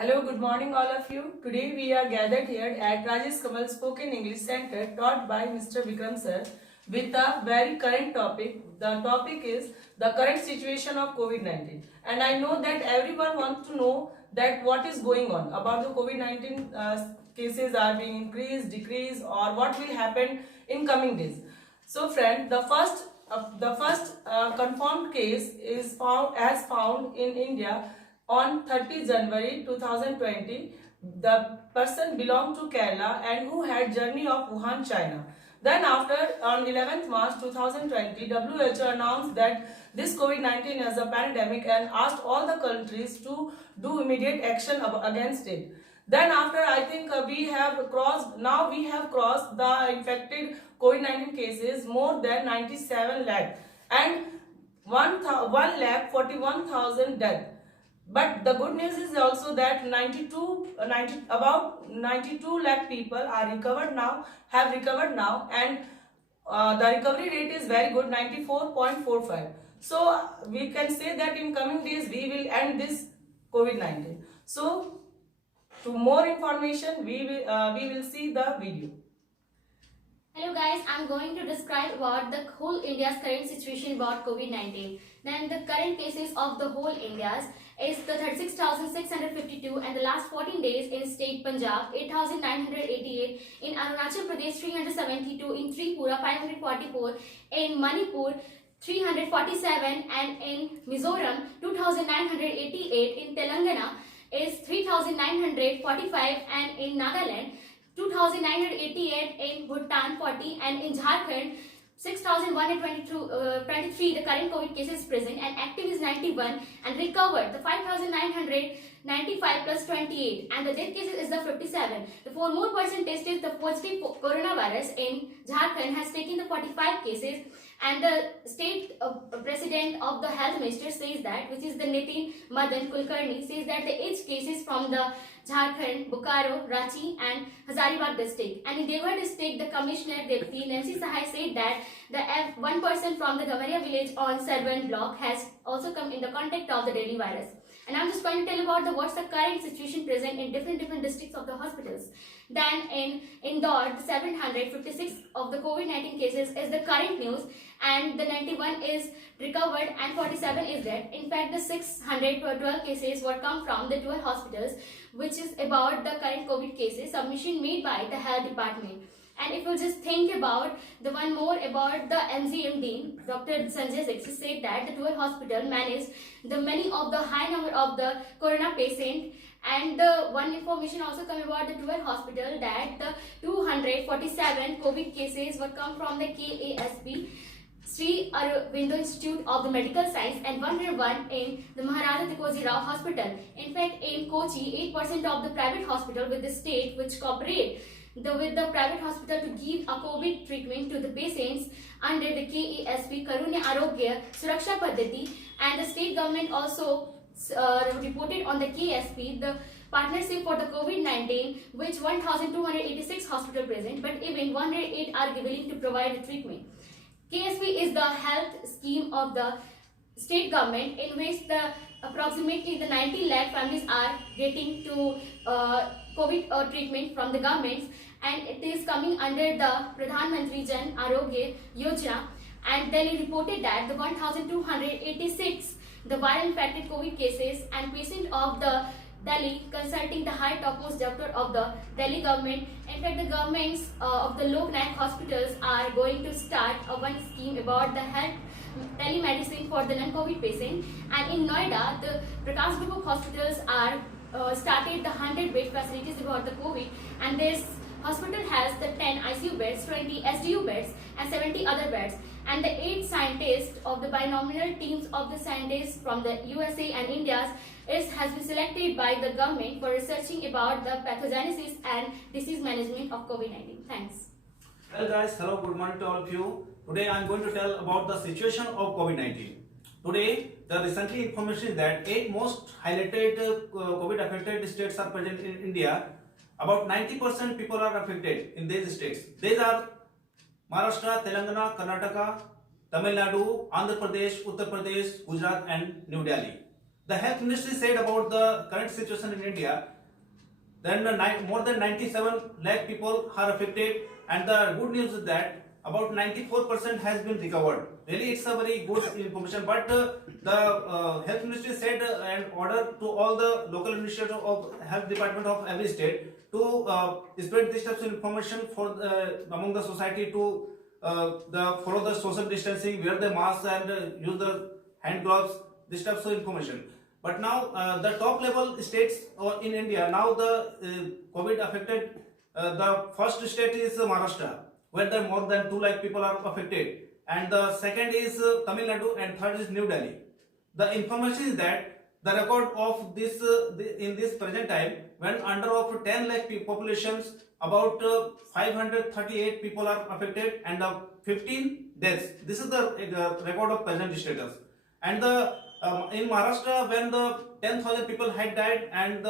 Hello, good morning all of you. Today we are gathered here at Rajesh Kamal Spoken English Center taught by Mr. Vikram sir with a very current topic. The topic is the current situation of COVID-19. And I know that everyone wants to know that what is going on about the COVID-19 cases are being increased, decreased or what will happen in coming days. So friend, the first confirmed case is found in India on 30 January 2020. The person belonged to Kerala and who had journey of Wuhan, China. Then after on 11th March 2020, WHO announced that this COVID-19 is a pandemic and asked all the countries to do immediate action against it. Then after I think we have crossed the infected COVID-19 cases more than 97 lakh and 1 lakh 41,000 deaths. But the good news is also that about 92 lakh people are have recovered now, and the recovery rate is very good, 94.45. So we can say that in coming days we will end this COVID-19. So to more information, we will see the video. Hello guys, I'm going to describe about the whole India's current situation about COVID-19. Then the current cases of the whole India's is the 36,652 and the last 14 days in state Punjab 8,988, in Arunachal Pradesh 372, in Tripura 544, in Manipur 347 and in Mizoram 2,988, in Telangana is 3,945 and in Nagaland 2,988, in Bhutan 40 and in Jharkhand 6,123. The current COVID cases present and active is 91 and recovered the 5,995 plus 28 and the death cases is the 57. The 4 more person tested the positive coronavirus in Jharkhand has taken the 45 cases, and the state president of the health minister says that, which is the Nitin Madan Kulkarni, says that the age cases from the Jharkhand, Bokaro, Ranchi and Hazaribagh district. And in Deoghar district, the commissioner Deputy Nancy Sahai said that the one person from the Gamaria village on Sarwan block has also come in the contact of the deadly virus. And I'm just going to tell about what's the current situation present in different districts of the hospitals. Then in Indore, the 756 of the COVID-19 cases is the current news, and the 91 is recovered and 47 is dead. In fact, the 612 cases were come from the 12 hospitals, which is about the current COVID cases submission made by the health department. And if you just think about the one more about the MGM Dean, Dr. Sanjay Dixit said that the 12 hospital managed the many of the high number of the corona patient. And the one information also come about the 12 hospital that the 247 COVID cases were come from the KASP, Sri Aurobindo Institute of the Medical Science, and 101 in the Maharaja Tikoji Rao Hospital. In fact, in Kochi, 8% of the private hospital with the state which cooperate with the private hospital to give a COVID treatment to the patients under the KASP Karunya Arogya Suraksha Paddhati, and the state government also reported on the KSP the partnership for the COVID-19, which 1,286 hospital present, but even 108 are willing to provide the treatment. KSP is the health scheme of the state government in which the approximately the 90 lakh families are getting to COVID treatment from the governments, and it is coming under the Pradhan Mantri Jan Arogya Yojana. And Delhi reported that the 1,286 the viral infected COVID cases and patient of the Delhi consulting the high topmost doctor of the Delhi government. In fact, the governments of the Lok Nayak hospitals are going to start one scheme about the health telemedicine for the non-COVID patient. And in Noida, the Prakash group of hospitals are started the 100-bed facilities about the COVID, and this hospital has the 10 ICU beds, 20 SDU beds and 70 other beds. And the 8 scientists of the binomial teams of the scientists from the USA and India has been selected by the government for researching about the pathogenesis and disease management of COVID-19. Thanks. Well guys, hello, good morning to all of you. Today I am going to tell about the situation of COVID-19. Today, the recently information is that 8 most highlighted COVID affected states are present in India. About 90% people are affected in these states. These are Maharashtra, Telangana, Karnataka, Tamil Nadu, Andhra Pradesh, Uttar Pradesh, Gujarat and New Delhi. The health ministry said about the current situation in India. Then more than 97 lakh people are affected, and the good news is that about 94% has been recovered. Really, it's a very good information. But the health ministry said and order to all the local administrators of health department of every state to spread this types of information for among the society to follow the social distancing, wear the mask, and use the hand gloves. This types of information. But now the top level states in India, now the COVID affected, the first state is Maharashtra, where the more than 2 lakh people are affected, and the second is Tamil Nadu, and third is New Delhi. The information is that the record of this in this present time, when under of 10 lakh populations, about 538 people are affected, and 15 deaths. This is the record of present status. And the in Maharashtra, when the 10,000 people had died, and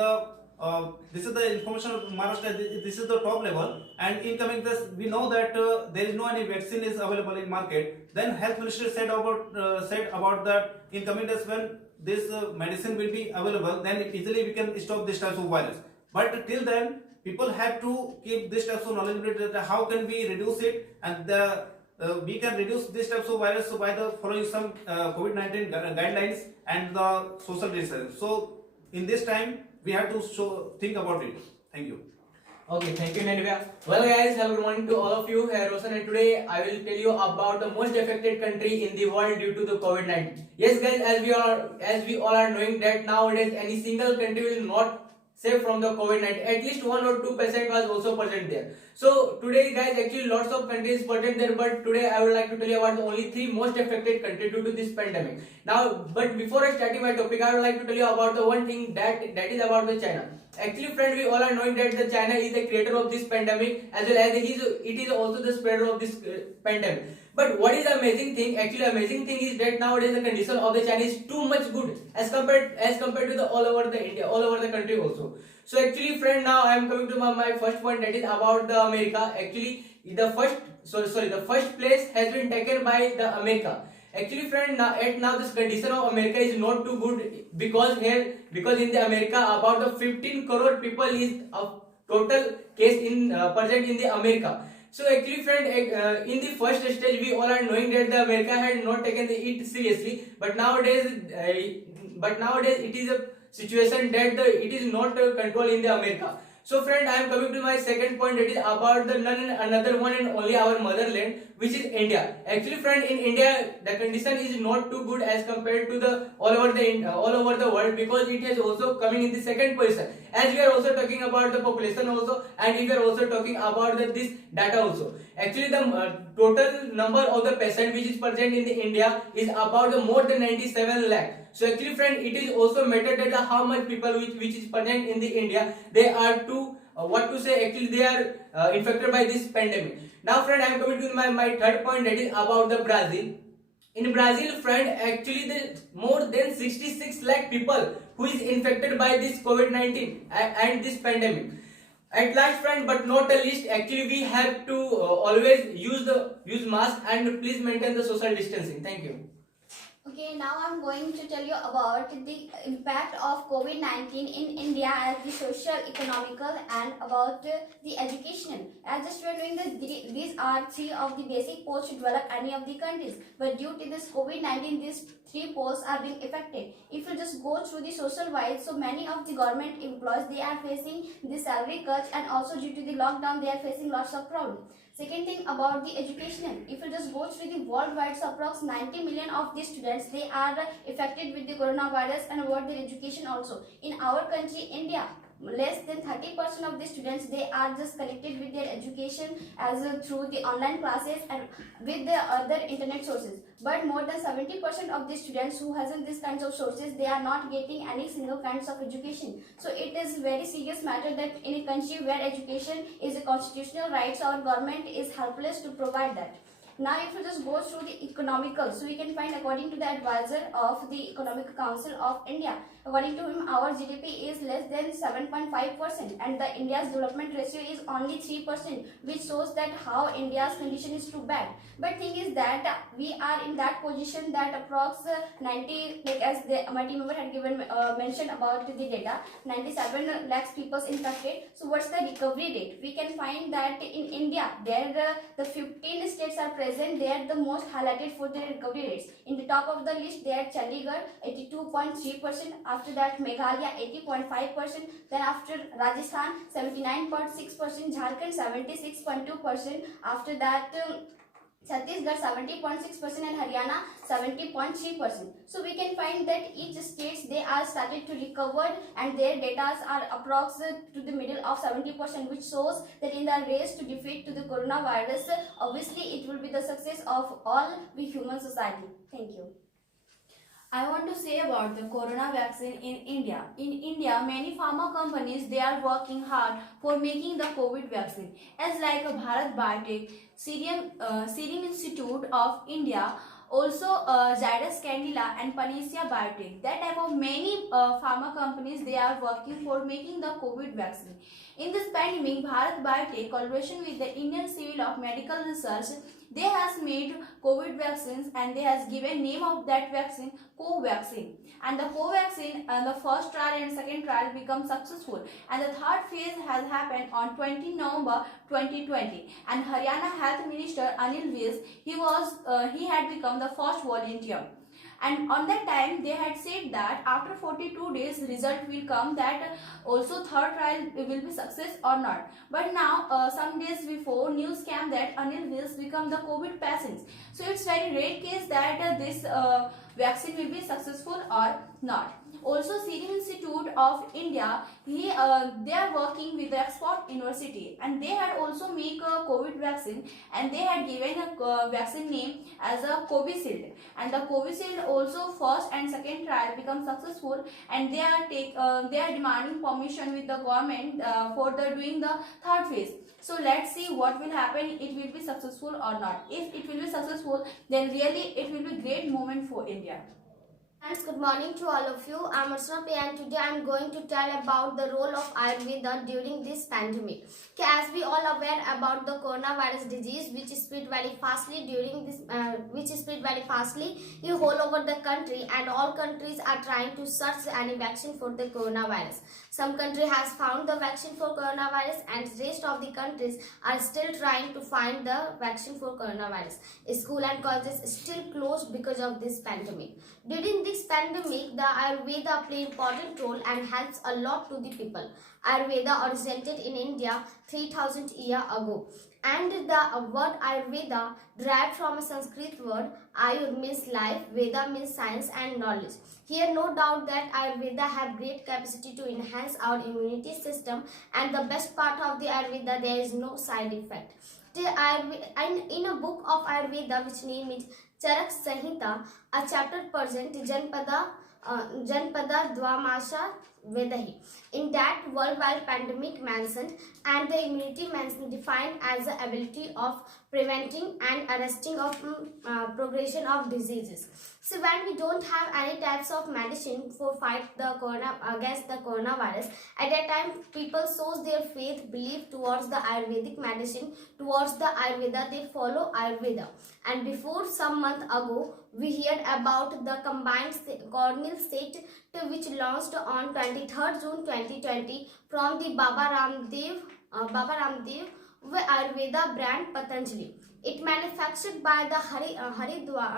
this is the information of Maharashtra. This is the top level, and incoming this, we know that there is no any vaccine is available in market. Then health ministry said about that incoming days when this medicine will be available, then easily we can stop this type of virus. But till then, people have to keep this type of knowledge that how can we reduce it, and we can reduce this types of virus by the following some COVID-19 guidelines and the social distance. So in this time, we have to think about it. Thank you. Okay, thank you, Nanivia. Well, guys, hello, good morning to all of you. Here, Roshan, and today I will tell you about the most affected country in the world due to the COVID-19. Yes, guys, as we all are knowing that nowadays any single country will not safe from the COVID-19. At least 1 or 2% was also present there. So today, guys, actually lots of countries present there, but today I would like to tell you about the only 3 most affected countries due to this pandemic. Now, but before I starting my topic, I would like to tell you about the one thing that is about the China. Actually, friend, we all are knowing that the China is the creator of this pandemic, as well as it is also the spreader of this pandemic. But what is the amazing thing? Actually, amazing thing is that nowadays the condition of the China is too much good as compared to the all over the India, all over the country also. So actually, friend, now I am coming to my first point, that is about the America. Actually, the first place has been taken by the America. Actually, friend, now this condition of America is not too good because in the America about the 15 crore people is a total case in present in the America. So actually, friend, in the first stage, we all are knowing that the America had not taken it seriously, but nowadays it is a situation that it is not controlled in the America. So, friend, I am coming to my second point, that is about the another one and only our motherland, which is India. Actually, friend, in India the condition is not too good as compared to the all over the world, because it has also coming in the second position. As we are also talking about the population also, and we are also talking about this data also. Actually, the total number of the patient which is present in the India is about more than 97 lakh. So actually, friend, it is also matter that how much people which is present in the India, they are actually they are infected by this pandemic. Now, friend, I am coming to my third point, that is about the Brazil. In Brazil, friend, actually there is more than 66 lakh people who is infected by this COVID-19 and this pandemic. At last, friend, but not the least, actually we have to always use mask and please maintain the social distancing. Thank you. Okay, now I'm going to tell you about the impact of COVID-19 in India as the social, economical, and about the educational. As just we are doing this, these are 3 of the basic poles to develop any of the countries. But due to this COVID-19, these 3 poles are being affected. If you just go through the social wise, so many of the government employees, they are facing the salary cuts, and also due to the lockdown, they are facing lots of problems. Second thing about the educational, if you just go through the worldwide, so approx 90 million of the students, they are affected with the coronavirus and about their education also. In our country, India, less than 30% of the students, they are just connected with their education as through the online classes and with the other internet sources. But more than 70% of the students who hasn't these kinds of sources, they are not getting any single kinds of education. So it is very serious matter that in a country where education is a constitutional right, so our government is helpless to provide that. Now, if you just go through the economical, so we can find according to the advisor of the Economic Council of India, According to him, our GDP is less than 7.5% and the India's development ratio is only 3%, which shows that how India's condition is too bad. But thing is that we are in that position that approx 90, like as the MIT member had given mentioned about the data, 97 lakhs people infected. So what's the recovery rate? We can find that in India, there the 15 states are present. They are the most highlighted for their recovery rates. In the top of the list, they are Chandigarh, 82.3%. After that, Meghalaya, 80.5%. Then after Rajasthan, 79.6%. Jharkhand, 76.2%. After that, Chhattisgarh 70.6% and Haryana 70.3%. So we can find that each states they are started to recover and their data are approx to the middle of 70%, which shows that in the race to defeat to the coronavirus, obviously it will be the success of all the human society. Thank you. I want to say about the corona vaccine in India. In India, many pharma companies they are working hard for making the COVID vaccine. As like a Bharat Biotech, Serum Institute of India, also Zydus Candila and Panacea Biotech. That type of many pharma companies they are working for making the COVID vaccine. In this pandemic, Bharat Biotech collaboration with the Indian Civil of Medical Research, they has made COVID vaccines and they has given name of that vaccine Covaxin. And the Covaxin, the first trial and second trial become successful. And the third phase has happened on 20 November 2020. And Haryana Health Minister Anil Viz, he had become the first volunteer. And on that time they had said that after 42 days result will come, that also third trial will be success or not. But now some days before news came that Anil Viz become the COVID patients. So it's very rare case that this vaccine will be successful or not. Also Serum Institute of India, they are working with the Oxford University and they had also make a COVID vaccine and they had given a vaccine name as a Covishield. And the Covishield also first and second trial become successful and they are demanding permission with the government for the doing the third phase. So let's see what will happen, it will be successful or not. If it will be successful, then really it will be great moment for India. Friends, good morning to all of you. I'm Archana P and today I'm going to tell about the role of Ayurveda during this pandemic. As we all aware about the coronavirus disease, which is spread very fastly all over the country, and all countries are trying to search any vaccine for the coronavirus. Some country has found the vaccine for coronavirus and rest of the countries are still trying to find the vaccine for coronavirus. School and colleges still closed because of this pandemic. During this pandemic, the Ayurveda play important role and helps a lot to the people. Ayurveda originated in India 3000 years ago. And the word Ayurveda derived from a Sanskrit word. Ayur means life, Veda means science and knowledge. Here no doubt that Ayurveda have great capacity to enhance our immunity system, and the best part of the Ayurveda, there is no side effect. In a book of Ayurveda which name is Charak Samhita, a chapter present Janpada Dvamasha Vedahi. In that, worldwide pandemic mentioned and the immunity mentioned defined as the ability of preventing and arresting of progression of diseases. So when we don't have any types of medicine for fight against the coronavirus, at that time people shows their faith, belief towards the Ayurvedic medicine, towards the Ayurveda. They follow Ayurveda. And before some month ago, we heard about the combined corneal set which launched on 23rd June 2020 from the Baba Ramdev Ayurveda brand Patanjali. It manufactured by the Haridwar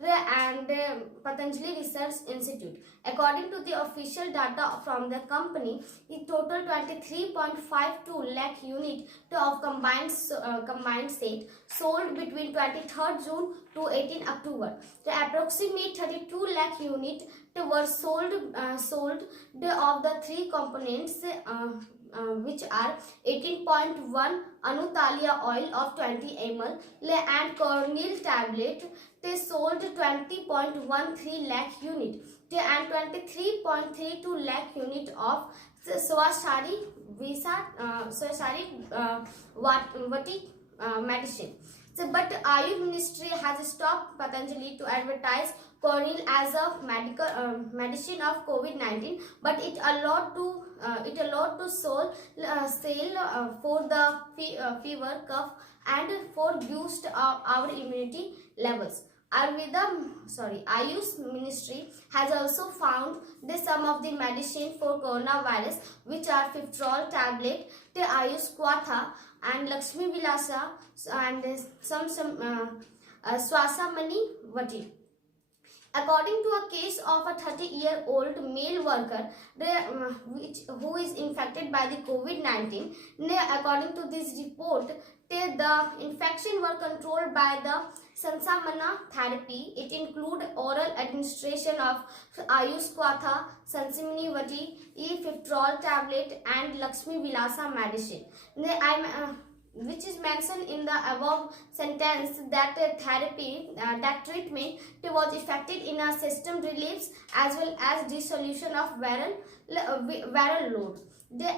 and Patanjali Research Institute. According to the official data from the company, the total 23.52 lakh unit of combined set sold between 23rd June to 18 October. The approximate 32 lakh unit were sold of the three components which are 18.1 Anutalia oil of 20 ml and corneal tablet. They sold 20.13 lakh unit and 23.32 lakh unit of Swasthari Vati medicine. So, but Ayush Ministry has stopped Patanjali to advertise cornel as a medicine of COVID-19, but it allowed to sell for the fever, cough, and for boost our immunity levels. Ayush Ministry has also found some of the medicine for coronavirus, which are Fiftrol tablet, the Ayush Quatha, and Lakshmi Vilasa, and some Swasamani Vati. According to a case of a 30-year-old male worker who is infected by the COVID-19, according to this report, the infection were controlled by the Sansamana therapy. It include oral administration of Ayush Quatha, Sansamani Vati, E-Fiftrol tablet, and Lakshmi Vilasa medicine. Which is mentioned in the above sentence that that treatment was effective in a system reliefs as well as dissolution of viral load. The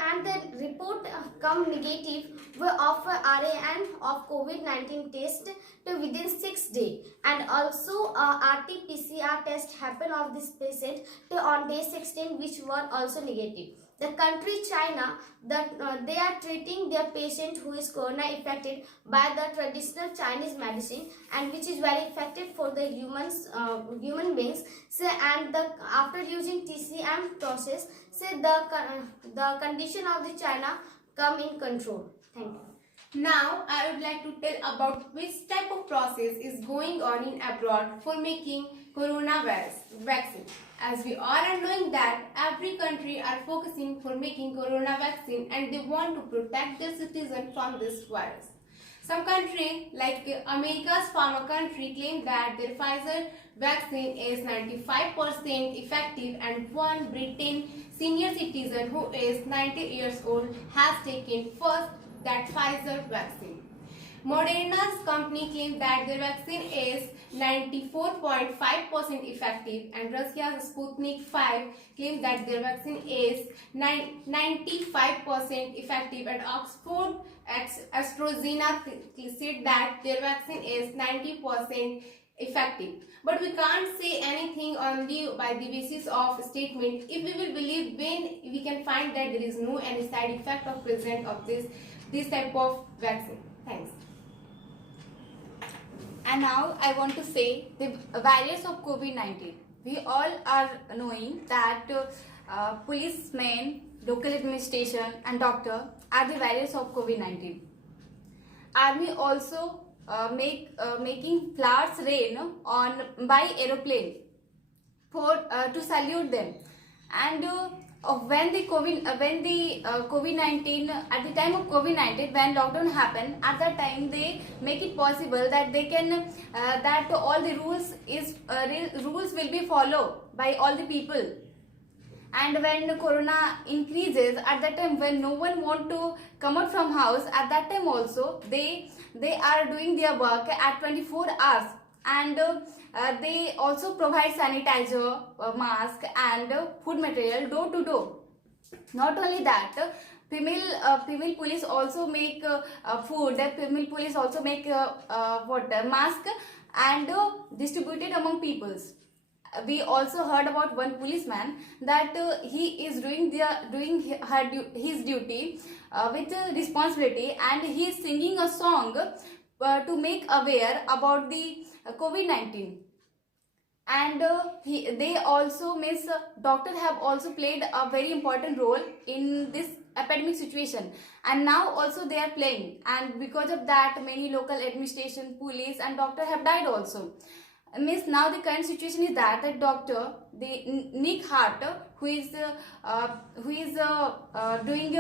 report come negative of RAN of COVID-19 test to within 6 days, and also RT-PCR test happened of this patient on day 16, which were also negative. The country China, they are treating their patient who is corona affected by the traditional Chinese medicine, and which is very effective for the human beings. After using TCM process, the condition of the China come in control. Thank you. Now, I would like to tell about which type of process is going on in abroad for making coronavirus vaccine. As we all are knowing that every country are focusing for making corona vaccine, and they want to protect their citizens from this virus. Some country like America's pharma country claim that their Pfizer vaccine is 95% effective, and one Britain senior citizen who is 90 years old has taken first that Pfizer vaccine. Moderna's company claims that their vaccine is 94.5% effective, and Russia's Sputnik 5 claims that their vaccine is 95% effective, and Oxford AstraZeneca said that their vaccine is 90% effective. But we can't say anything only by the basis of statement. If we will believe, when we can find that there is no any side effect of present of this type of vaccine. Thanks. And now I want to say the variants of COVID-19. We all are knowing that policemen, local administration and doctor are the variants of COVID-19. Army also making flowers rain by aeroplane to salute them. And when the COVID-19, at the time of COVID-19, when lockdown happened, at that time they make it possible that they can that all the rules will be followed by all the people. And when corona increases, at that time when no one want to come out from house, at that time also they are doing their work at 24 hours, and they also provide sanitizer, mask and food material door to door. Not only that, female police also make food. Female police also make mask and distribute it among peoples. We also heard about one policeman that he is doing his duty with responsibility, and he is singing a song to make aware about the COVID-19. And they also doctors have also played a very important role in this epidemic situation, and now also they are playing, and because of that many local administration, police and doctor have died also. Now the current situation is that the doctor, the Nick Hart, who is doing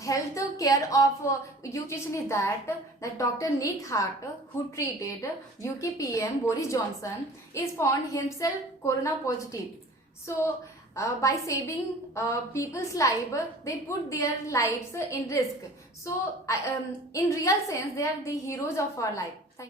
health care of situation, is that Dr. Nick Hart, who treated UK PM Boris Johnson, is found himself corona positive. So by saving people's life, they put their lives in risk. So in real sense, they are the heroes of our life. Thank you.